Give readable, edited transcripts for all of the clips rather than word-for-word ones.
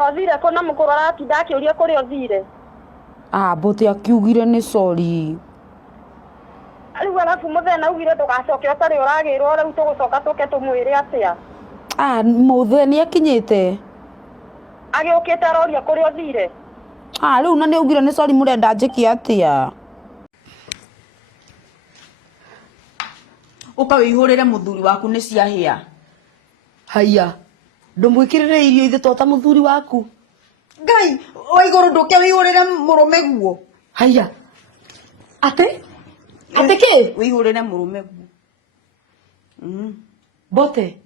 Othire ko na mukuru aratinda akiuria kuri othire. Bote akiugire ni sorry. Riu arafu muthenya augire ndugacoke utari uragirwo riu tugucoka tuke tumwire atia. Muthenya akinyite. Agiukite aroria kuri othire. Riu na ni augire ni sorry murenda njiki atia. Uka wihurire muthuri waku ni ciahia. Haya. Ndumwikirire irio ithe tota muthuri waku. Ngai, oiguru nduke wihurire murume guo. Haya. Ate ke? Wihurire murume guo. Bote.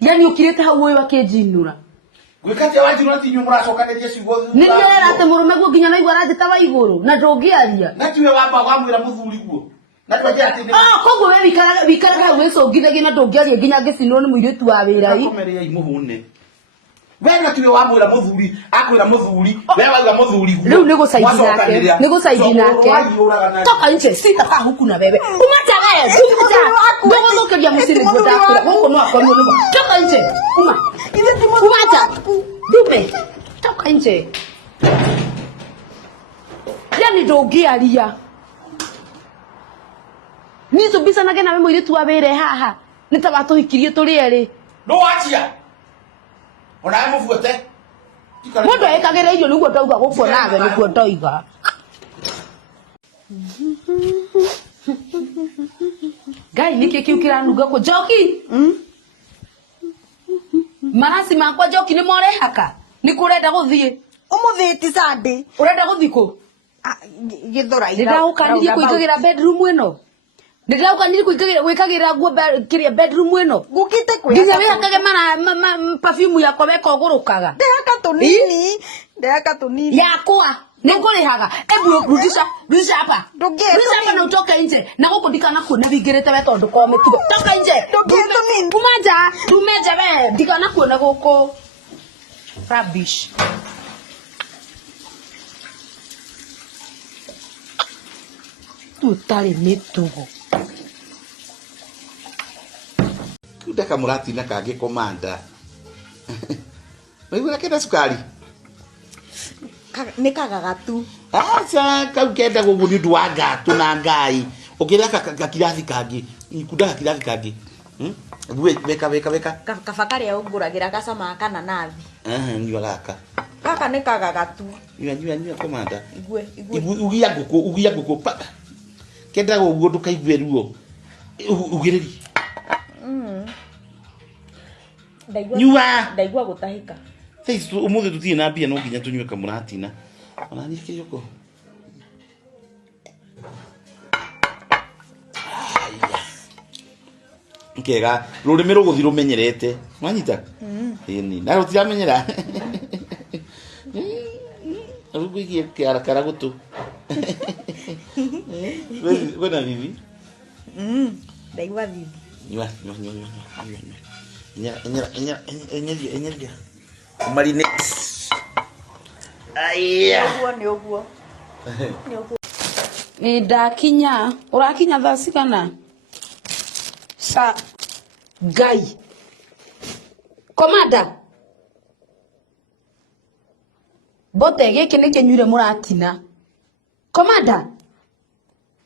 Yani ukirete hau wewe akinjinura. Gwikate wanjirwo tinyu muracokanĩrie ciugo thutha. Nĩndĩrera atĩ mũrũme guo nginya naigua aranjĩta wa igũrũ na ndũngĩaria. Na tiwe wamba wamwĩra mũthuri guo. Na twajĩra atĩ koguo we wikaraga hau wĩcũngithagia na ndũngĩaria nginya ngĩcinwo nĩ mũirĩtu wa wĩra ĩ. Akomeria imũhũne. We na tiwe wamwĩra mũthuri, akwĩra mũthuri, we wauga mũthuri guo. Rĩu nĩ gũcaidi nake. Toka nje, sitakaa huku na wewe. Umacha wewe, ndũgũthũkĩria mũciĩ nĩguo ndakwĩra. Gũkũ no akorwo nĩguo. Toka nje, umacha. Dume, toka nje. Yani ndũngĩaria. Nizo bisa nage nawe mũirĩtu wa wĩra haha. Nĩ ta watũhikirie tũrĩ erĩ. No wachia. Ona mũbuate. Mũndũ ekagĩra irio nĩguo ndauga gũkũ nawe nĩguo ndoiga. Ngai nĩkĩ kĩu kĩranunga kũ Njoki? Marasi makwa Njoki nĩ morehaka. Nĩ kũrenda gũthiĩ. Umuthiti Sunday. Ũrenda gũthiĩ kũ? Gĩthũra ira. Ndĩragũkanirie kũingagĩra bedroom ĩno. Ndĩragũkanirie gwĩkagĩra nguo kĩrĩa bedroom ĩno. Gũkite kwĩ. Nginya wĩhakage perfume yakwa weka ũgũrũkaga. Ndehaka tunini. Yakwa. Nĩngũrĩhaga. Ebu rudisha hapa. Rudisha hapa na utoke nje. Na gũkũ ndikana kuona wingĩrĩte we tondũ kwa mĩtugo. Toka nje. Tumeja we. Ndikana kuona gũkũ. Rubbish. Tutari mĩtugo. Ndeka mũratina kangĩ komanda. Waigua kenda sukari. Nĩ kagagatu. Aca kau kenda gũguo nĩ ũndũ wa ngatũ na Ngai. Ũkĩrĩa gakirathi kangĩ. Ikunda gakirathi kangĩ. Weka. Kaba karĩa ũngũragĩra gacama kana nathi. Nyua gaka. Gaka nĩ kagagatu. Nyua komanda. Igue. Ugia ngũkũ. Kenda gũguo ndũkaigue ruo. Ugĩrĩri. Ndaigua gũtahĩka. Thanks umuthi tutie na mbia no nginya tunywe kamũratina. Ona niĩ kĩyoko. Nkega rũrĩmĩ rũgũthi rũmenyerete. Mwanyita? Ĩni. Na rũtiramenyera. Rũgũigie kara gũtũ. Wena bibi? Ndaigua bibi. Nyua. Enyera. Marine. Aya. Nĩ ũguo. Ndakinya. Ũrakinya thaa cigana? Ngai. Komanda. Bote gĩkĩ nĩ kĩnyuire mũratina. Komanda.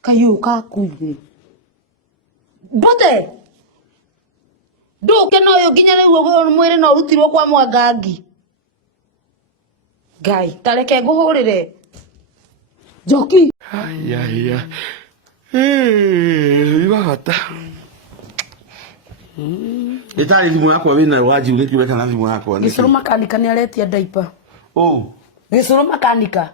Kayuka kuire. Bote. Nduke no yo nginya nĩguo mwĩrĩ no rutirwo kwa Mwangangi. Ngai, tareke ngũhũrĩre. Njoki. Aya. Ibata. Itari thimũ yakwa wĩna wanjirire kiume kana thimũ yakwa nĩ. Gĩcũrũ makanika nĩ aretia diaper. Gĩcũrũ makanika.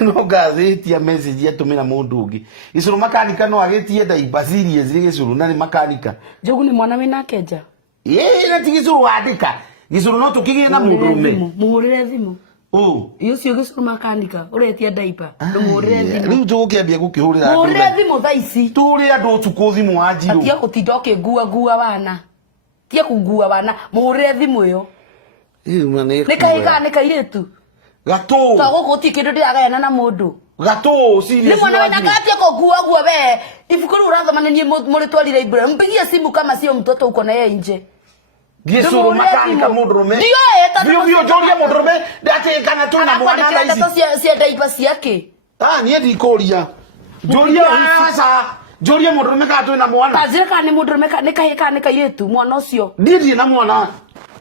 No ngathĩtia message atũmĩra mũndũ ũngĩ. Gĩcũrũ makanika no agĩtie diaper serious gĩcũrũ na nĩ makanika. Njogu nĩ mwana wĩna kenja. Na ti gĩcũrũ wandĩka. Gĩcũrũ no tũkĩgĩe na mũndũrũme. Mũhũrĩre thimũ. Ũcio gĩcũrũ makanika ũretia diaper. Mũhũrĩre thimũ. Rĩu tũgũkĩambia gũkĩhũrĩra andũ. Mũhũrĩre thimũ thaa ici. Tũrĩ andũ ũtukũ thimũ wanjirũ. Atia gũtinda ũkĩngua wana. Tia kũngua wana. Mũhũrĩre thimũ ĩyo. Nĩ kairĩtu. Gatũ. Ta gũkũ ti kĩndũ ndĩragayana na mũndũ. Gatũ serious. Ni mwana wena katia kũngua guo we. Ibuku rĩu ũrathomanĩrie mũrĩ twari library. Mpigie simu kama sio mtoto uko na yeye nje. Giesuru makanika mudrume. Bio joria mudrume date kana tu na mwana hizi. Si daipa siake. Nie ndikoria. Joria asa. Joria mudrume ka tu na mwana. Kazeka ni mudrume ka nekaheka nekayetu mwana ucio. Ndiri na mwana.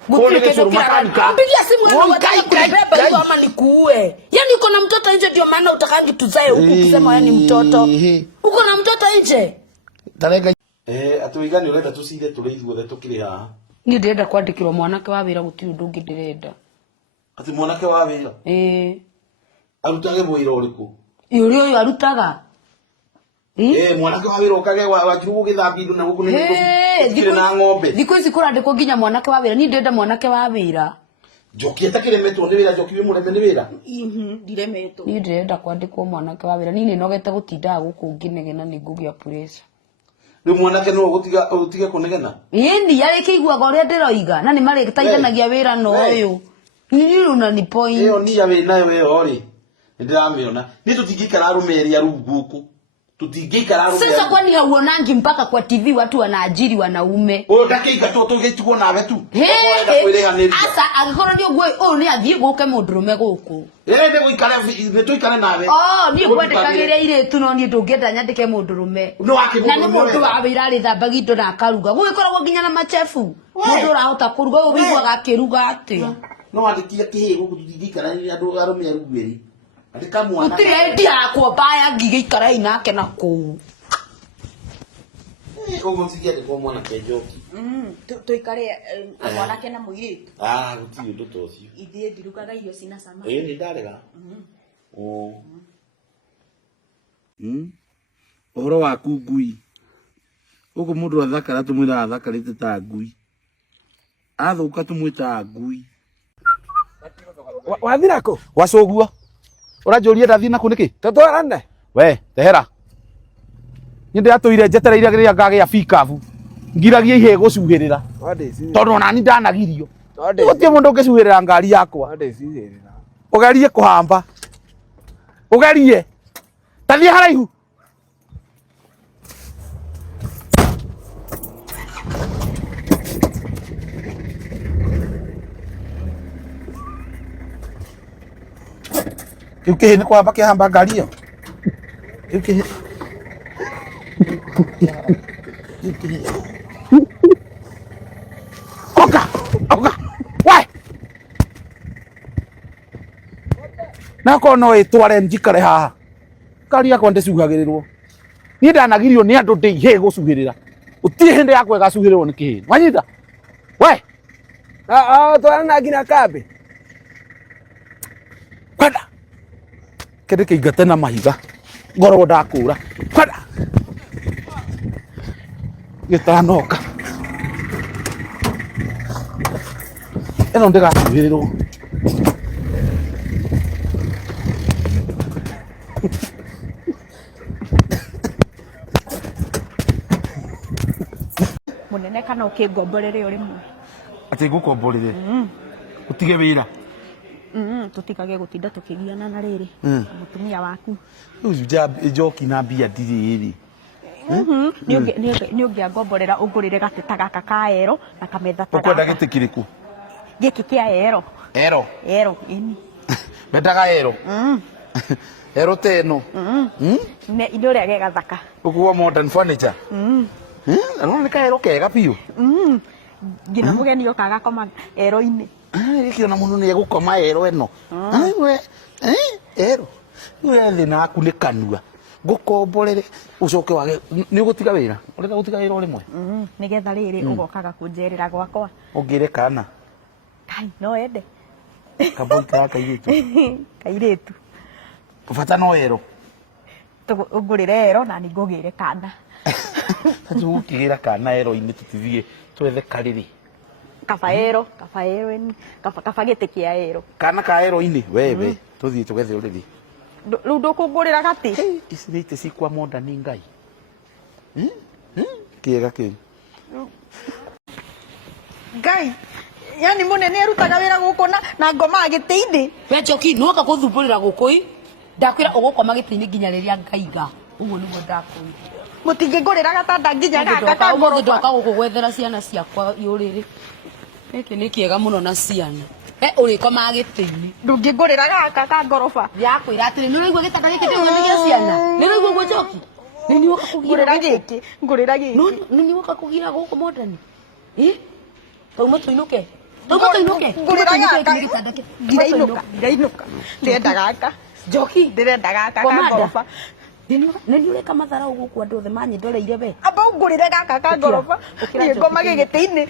Mpigia simu ngani wataka kunibeba hiyo ama nikuue. Yani uko na mtoto nje ndio maana utakangi tuzae huku kusema wewe ni mtoto. Uko na mtoto nje. Tarega atuigani urenda tucire tureithwe tukiri haha. Ni ndirenda kwandikirwo mwanake wa wira guti undu ungi ndirenda. Ati mwanake wa wira? Arutage wira uriku? Yuri uyu arutaga. Mwanake wa wira ukage wa kirugo githambi ndu na guku ni ndikire na ng'ombe. Thiko ici kurandikwo nginya mwanake wa wira. Ni ndirenda mwanake wa wira. Njoki atakiremetwo ni wira, njoki wimureme ni wira. Ndiremetwo. Ni ndirenda kwandikwo mwanake wa wira. Ni ninogete gutinda guku nginegena ni ngugia pressure. Riu mwanake no utige kunegena? Indi yari kiguaga uria ndiroiga na ni mari gitaithanagia wira no uyu. Ni runa ni point. Iyo ni ya we nayo we ori. Ndirameona. Ni tutingikara rumeria runguku. Tutingikara rumeria. Sasa kwani hauonangi mpaka kwa TV watu wanaajiri wanaume? Dakika to gitugo nawe tu. Asa agikoro ndio gwe ni athie guke mudrume guku. Ndi guikara ni tuikare nawe. Ni kwendekagire ire tu no ni ndungenda nyandike mudrume. Na ni mundu wa wira ari thambaga indo na akaruga. Gugikoragwo nginya na machefu. Mundu urahota kuruga wiguaga akiruga atia. No andikia kihigo tutingikara ni andu arume arugweri. Andika mwana. Utire ndia kwa baya ngigikara inake na ku. Ugonsikia ndiko mwana kejoki. Tuikare mwanake na muiritu. Gutiri undu tocio. Ithie ndirugaga irio cina cama. Ni ndarega. Uhoro waku ngui. Ugu mundu athakara tumwira athakarite ta ngui. Athuka tumwita ngui. Wathira ko? Wacoguo. Urajuria ndathi na kuniki? Tutwarane. We, tehera. Ninde atuire njetereire giria ngagia fikabu. Ngiragia ihe gucuhirira. Tondu nani ndanagirio. Gutie mundu ngicuhirira ngari yakwa. Ugerie kuhamba. Ugerie. Tathie haraihu. Yuki ni kwamba kihamba ngari iyo. Yuki. Oka. Wai. Nako no itware njikare haha. Ngari yakwa ndiciugagirirwo. Ni ndanagirio ni andu ndihe gucuhirira. Utie hindi yakwa gacuhirirwo ni kihini. Wanyita. We. Twarana ngina kambe. Kwenda. Kende kiingate na mahiga. Ngoro ndakura. Kwenda. Gitanoka. Eno ndigacuhirirwo. Munene kana ukingomborere uri mwe. Ati ngukomborere. Utige wira. Tutikage gutinda tukigiana na riri. Mutumia waku. Uja joki na bia ndiri. Ni ungiangomborera ungurire gatita gaka ka ero na kametha ta. Ukwenda giti kiriku? Giki kia ero. Ero ini. Bendaga ero. Ero teno. Ne indo ria gega thaka. Ukuwa modern furniture. Ano ni ka ero kega piu. Ngina mugeni okaga koma ero ini. Ikiona mundu ni egukoma ero eno. We. Ero. We thina aku ni kanua. Ngukomborere ucoke wage ni ugutiga wira. Ureka gutiga wira rimwe. Nigetha riri ugokaga kunjerera gwakwa. Ungire kana. Kai no ende. Kaboi ka kairetu. Kairetu. Kufata no ero. Ungurire ero na ni ngugire kana. Tatu ukigira kana ero ini tutithie twethe kariri. Kafaero ini. Kafagete kia ero. Kana ka ero ini wewe tuthie tugethe uriri. Riu ndukungurira gati. Ici nĩ itĩ cikwa monda nĩ Ngai. Kĩega kĩu. Ngai, yani munene arutaga wĩra gũkũ na ngoma gĩtĩ-inĩ. We Njoki, nĩwoka gũthumbũrĩra gũkũ ndakwĩra ũgũkoma gĩtĩ-inĩ nginya rĩrĩa ngaiga. Ũguo nĩguo ndakwĩra. Mũtingĩngũrĩra gatanda nginya gaka kangoroka. Ndoka gũkũ gwethera ciana ciakwa iũrĩrĩ. Gĩkĩ nĩ kĩega mũno na ciana. Ũrĩkomaga gĩtĩ-inĩ. Ndũngĩngũrĩra gaka ka ngoroba. Yakwĩra atĩrĩ nĩ ũraigua gĩtanda gĩkĩ kĩrĩa gĩa ciana. Nĩ ũraigua ũguo Njoki? Nĩ niĩ woka kũgira gĩkĩ. Ngũrĩra gĩkĩ. Nĩ niĩ woka kũgira gũkũ Modern. Tauma tũinũke. Tauma tũinũke. Ngũrĩra gaka. Ndirainũka. Ndĩrenda gaka. Njoki. Ndĩrenda gaka ka ngoroba. Nĩ niĩ ũreka mathara gũkũ andũ othe manyendereire we. Amba ngũrĩre gaka ka ngoroba. Ngomage gĩtĩ-inĩ.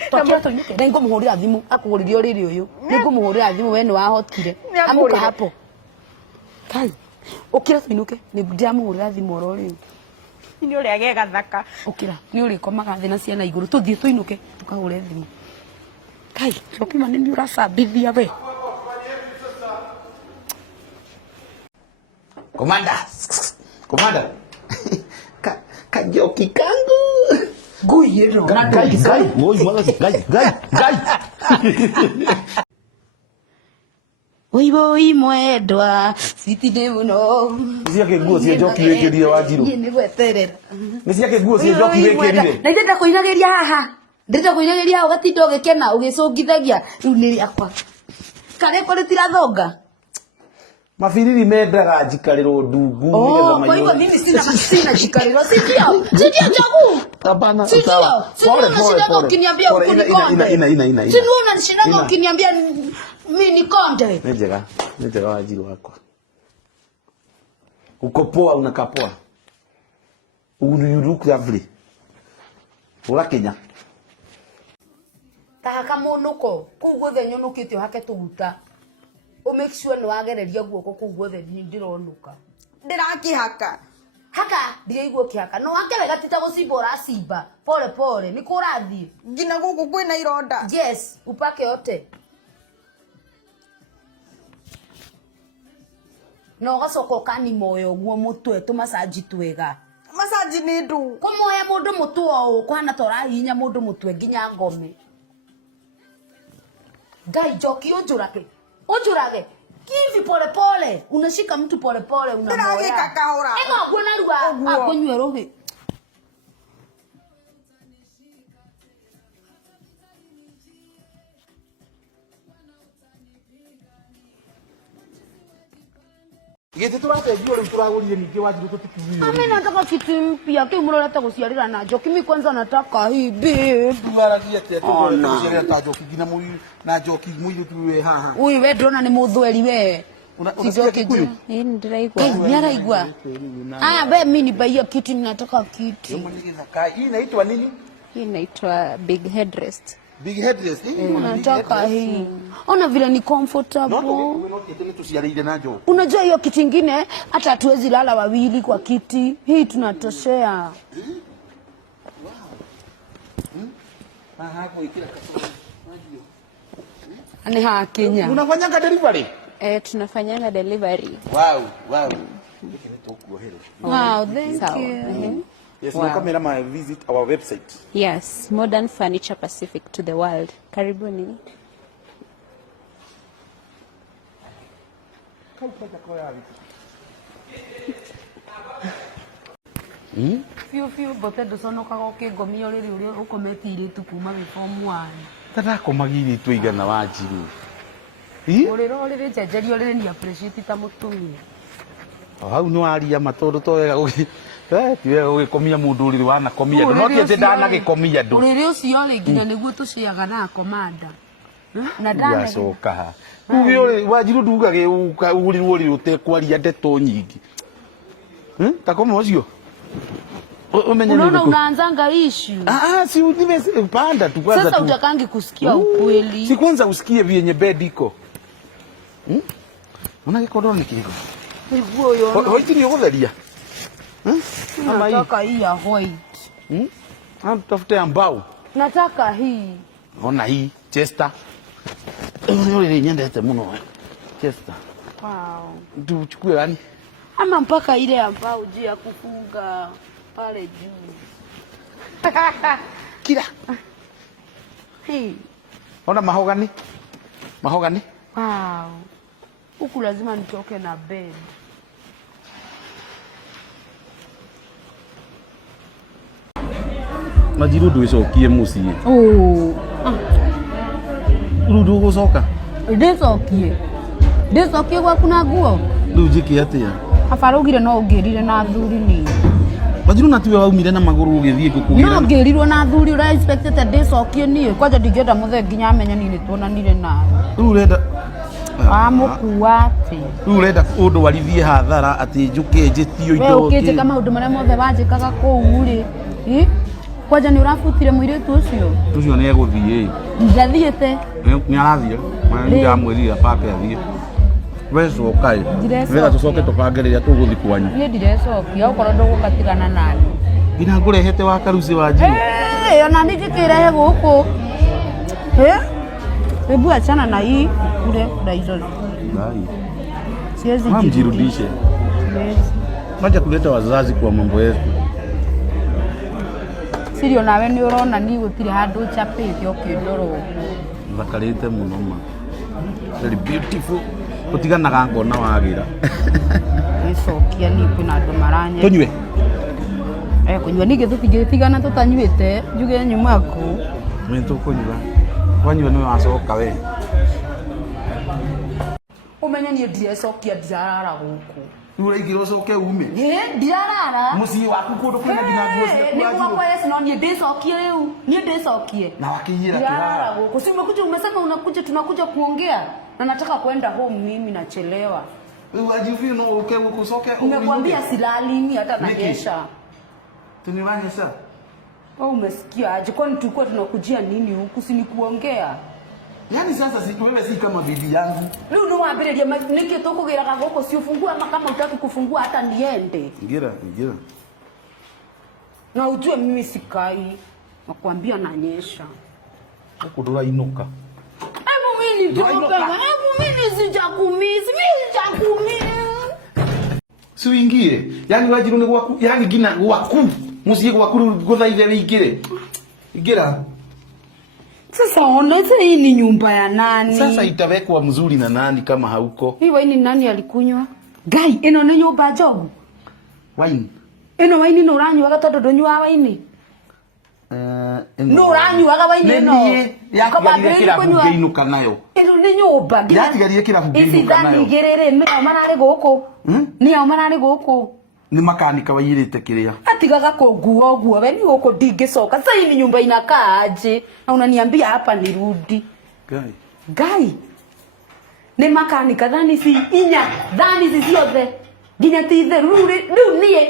Na ngũmũhũrĩra thimũ akũgũrĩre ũrĩrĩ ũyũ. Nĩ ngũmũhũrĩra thimũ we nĩ wahotire. Amuka hapo. Kai. Ũkĩra tũinũke. Nĩ ndiramũhũrĩra thimũ oro rĩu. Nĩ ũrĩa gega thaka. Ũkĩra. Nĩ ũrĩkomaga thĩ na ciana igũrũ. Tũthiĩ tũinũke tũkahũre thimũ. Kai. Njoki ma nĩ ũracambithia we. Komanda. Kanjoki kangu. Guyero. Gai. Woi mwendwa sitine muno. Niciake nguo cia Njoki wĩkĩrire Wanjiru. Nĩ gweterera. Niciake nguo cia Njoki wĩkĩrire. Na ndĩrenda kũinagĩria haha. Ndĩrenda kũinagĩria haha ũgatinda ũgĩkena ũgĩcũngithagia. Rĩu nĩ rĩakwa. Kare kũrĩ tirathonga. Mabiriri mendaga njikarĩrwo ndungu nĩgetha kwa hivyo mimi sina jikariro. Sio Njogu. Hapana. Sio unashinda ukiniambia ukunikonde. Sio unashinda ukiniambia mimi nikonde. Ni njega Wanjiru wakwa. Uko poa, unakaa poa. You look lovely. Ũgakinya. Tahaka mũnũko kũu guothe nyonũkĩte hake tũguta. Make sure nĩ wagereria guoko kũu guothe ndĩronuka. Ndĩrakĩhaka. Haka ndiraigua kĩhaka. No wake wega tita gũcimba ũracimba. Pole nĩ kũrathiĩ. Nginya gũkũ kwĩna ironda. Yes, upake yote. No gacoka kani moyo guo mutwe tumasaji twega. Masaji nĩ ndu. Kũmoya mũndũ mũtwe o kwana torahinya mũndũ mũtwe nginya ngome. Ngai Njoki Ujurage. Kivi pole. Unashika mtu pole unamoya. Ndĩragĩka kahora. Ego guo narua akonywe rohi. Gĩtĩ tũrateithio rĩu tũragũrire ningĩ Wanjiru tũtikinyire. Mimi nataka kitu mpya. Kile mloleta kusiarira na Njoki. Mimi kwanza nataka hii babe. Tuaragia ati tusiarira ta Njoki ngina mũi na Njoki mũirũ tuwe haha. Uyu we ndona ni muthweri we. Unasikia Kikuyu? Ndiraigua. Ndiraigua. Aya be mimi nibaia kitu ninataka kitu. Hii inaitwa nini? Hii inaitwa big headrest. Big headrest. Nataka hii. Ona vile ni comfortable. Tusiarire na Njoki. Unajua hiyo kitu kingine hata hatuwezi lala wawili kwa kiti. Hii tunatoshea. Hapo ikila kasoro. Ani haa Kenya. Unafanyanga delivery? Tunafanyanga delivery. Wow. Wow, thank you. Yes, wow. Camera visit our website. Yes, Modern Furniture Pacific to the world. Karibuni. Fiu bote nduconokaga ũkĩngomia ũrĩrĩ ũrĩa ũkomete irĩtu kuma form 1. Tatakomagiri tuigana Wanjiru. Ũrĩro ũrĩrĩ njenjerio ũrĩrĩ ni appreciate ta mũtumia. Hau nĩ waria matondu to wega tiwega gũgĩkomia mũndũ ũrĩrĩ wanakomia andũ no tiende ndanagĩkomia andũ. Ũrĩrĩ ũcio rĩ nginya nĩguo tũciaga na komanda. Na ndanacoka ha. Uge ũrĩ Wanjiru ndugage ũrĩrĩ ũrĩ ũtekwaria ndeto nyingĩ. Ta kama ũcio. Unaona unaanzanga issue. Si panda tu kwanza tu. Sasa utakangi kusikia ukweli. Si kwanza usikie vyenye bed iko. Unakikodona nikigo. Hivyo yo. White ni ugotheria. Nataka hii ya white. Tafute ambao. Nataka hii. Ona hii Chester. Yule nyendete muno. Chester. Wow. Tuchukue gani? Ama mpaka ile ambao juu ya kufunga pale juu. Kila. Hey. Ona mahogani? Wow. Huku lazima nitoke na bed. Wanjiru ndwicokie muciĩ. Rudu gucoka. Ndicokie gwaku na nguo. Riu njike atia? Abarugire no ngirire na thuri ni. Wajiru na tiwe waumire na maguru ugithie kukugira. No ngirirwo na thuri ura expected ndicokie ni. Kwaja ndingenda muthe nginya amenya ni tuonanire na. Riu renda Amukua ati. Riu renda undu warithie hathara ati njuke njitio indo. We ukije kama maundu maria mothe wanjikaga kuu ri. Kwaja ni urabutire muiritu ucio. Ucio ni eguthie. Ndathiete. Ni arathie. Mwana ndamwirira pake athie. Weso kai. Wega tucoke tupangereria tuguthi kwanyu. Ni ndirecokia ukorwo ndugukatigana nani. Ngina ngurehete wa karuci wa njiri. Ona ndikirehe guku. Hebu achana na hii kule na hizo. Ngai. Siwezi jirudishe. Maja kuleta wazazi kwa mambo yetu. Sirio nawe ni urona ni gutire handu chapete okindoro. Thakarite muno ma. Very beautiful. Utiganaga ngona wagira. Icokia ni kwina andu maranye. Tunywe. Kunywa ni githu tigana tutanyuite njuge nyuma ku. Mimi tukunywa. Wanywa ni wacoka we. Umenya ni ndirecokia ndirara guku. Uraigiro ucoke ume. Ndirara. Mucii waku kundu kwina ngina nguo cia kwa kwa Yesu no ni ndicokie riu. Ni ndicokie. Na wakihira kirara guku. Si umekuja umesema unakuja tunakuja kuongea. Na nataka kwenda home mimi nachelewa. Wewe wajifi no uke ukusoke. Nimekwambia silali mimi hata nagesha. Tunimanyesha. Wewe umesikia aje? Kwani tulikuwa tunakujia nini huku si ni kuongea? Yaani sasa wewe si kama bibi yangu. Leo ndo waambia niki tukugira kagoko si ufungua ama kama utaki kufungua hata niende. Ngira. Na ujue mimi sikai. Nakwambia nanyesha. Kudura inuka. Mimi sijakumizi. Si uingie. Yaani wajiru ni gwaku, yaani gina gwaku. Musie gwaku guthaithe wingire. Ingira. Sasa ona hii ni nyumba ya nani? Sasa itawekwa mzuri na nani kama hauko? Hii waini nani alikunywa? Gai, ino ni nyumba jogu. Wine. Ino waini no uranyuaga tondu ndunyua waini. No uranyuaga waini no. Kama kila kuinuka nayo. Ino ni nyumba. Yatigarie kila kuinuka nayo. Isi girire ni marari guku. Ni marari guku. Ni makanika wairite kiria. Atigaga kunguo uguo we ni guku ndingicoka. Sasa hii ni nyumba inakaa aje? Na unaniambia hapa nirudi. Gai. Ni makanika dhani si inya. Dhani si ciothe. Nginya tithe riu nie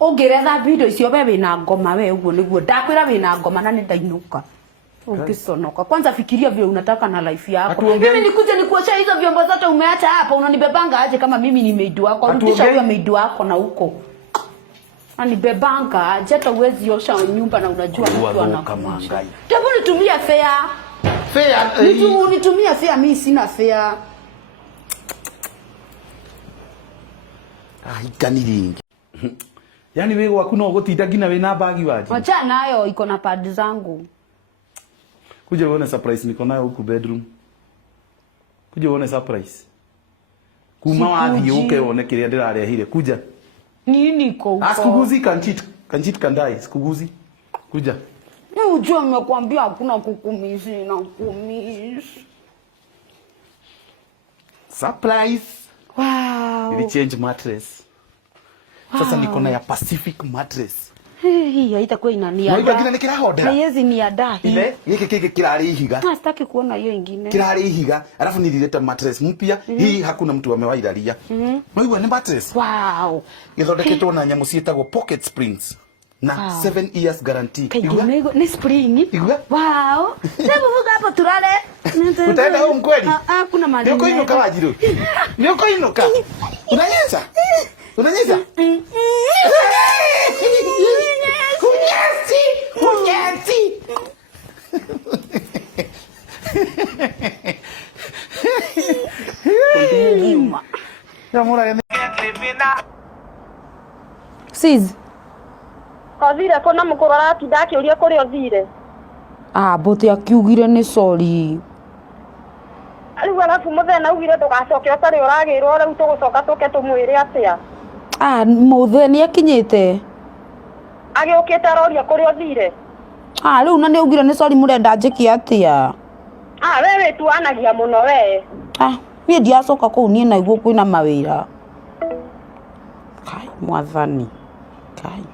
ungiretha video icio we wina ngoma we uguo niguo ndakwira wina ngoma na ni ndainuka. Ungisonoka. Kwanza fikiria vile unataka na life yako. Mimi nikuje nikuosha hizo vyombo zote umeacha hapa unanibebanga aje kama mimi ni maid wako. Rudisha huyo maid wako na huko. Anibebanga aje hata uwezi osha nyumba na unajua mtu anakuja. Hebu nitumie fare. Fare? Nitumie fare mimi sina fare. Ikaniringi. Yaani wewe waku no gutinda ngina wina bagi waje. Acha nayo iko na pad zangu. Kuja uone surprise niko nayo huku bedroom. Kuja uone surprise. Kuma wathi uke uone kiria ndirarehire. Kuja. Nini iko huko? Asikuguzi kanchit kandai, sikuguzi. Kuja. Ni ujue nimekuambia hakuna kukumisi na kumisi. Surprise. Wow. Ili change mattress. Sasa niko na ya Pacific mattress. Hii haitakuwa inaniada. Wewe ngine nikirahodera. Haiwezi niada hii. Ile yeke kirari ihiga. Sitaki kuona hiyo nyingine. Kirari ihiga, alafu nilileta mattress mpya. Hii hakuna mtu amewailalia. Wewe ni mattress. Wow. Ithondeketwo na nyamu cietagwo pocket springs. Na 7 years guarantee. Igua ni spring. Igua? Wow. Hebu vuga hapo tulale. Utaenda home kweli? Kuna maji. Niko inuka Wajiru. Niko inuka. Unanyesha? Unanyesha? Kunyasi. Sis. Kathire ko na mukuru aratinda akiuria kuri othire. Bote akiugire ni sorry. Riu alafu muthenya ugire tugacoke utari uragirwo riu tugucoka tuke tumwire atia. Muthe ni akinyite. Agiukite aroria kuri othire. Riu na ni ugire ni sorry murenda njiki atia. wewe tuanagia muno we. Niĩ ndiacoka kũu niĩ naiguo kwĩna mawĩra. Kai mwathani. Kai.